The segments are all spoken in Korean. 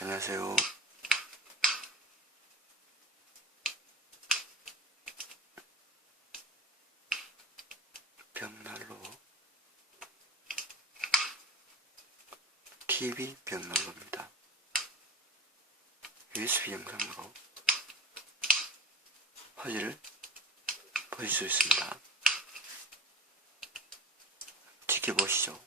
안녕하세요. 벽난로 TV 벽난로입니다. USB 영상으로 화질을 보실 수 있습니다. 지켜보시죠.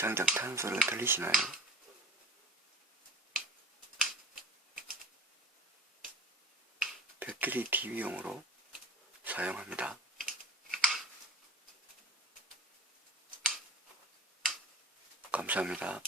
장작 타는 소리가 들리시나요? 벽걸이 TV용으로 사용합니다. 감사합니다.